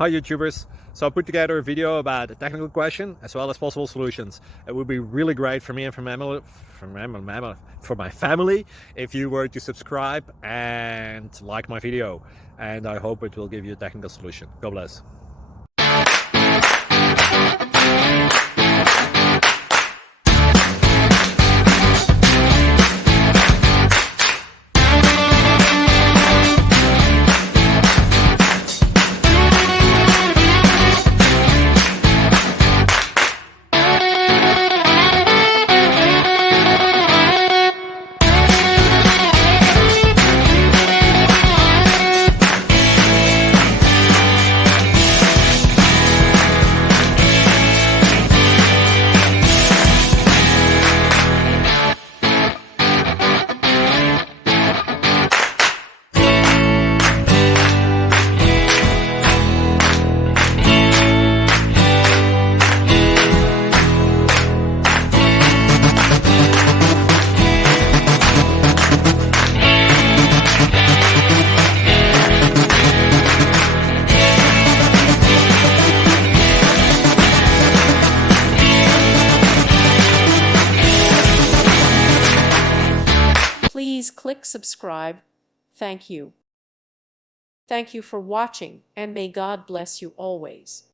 Hi YouTubers! So I put together a video about a technical question as well as possible solutions. It would be really great for me and for my family if you were to subscribe and like my video, and I hope it will give you a technical solution. God bless. Please click subscribe. Thank you. Thank you for watching, and may God bless you always.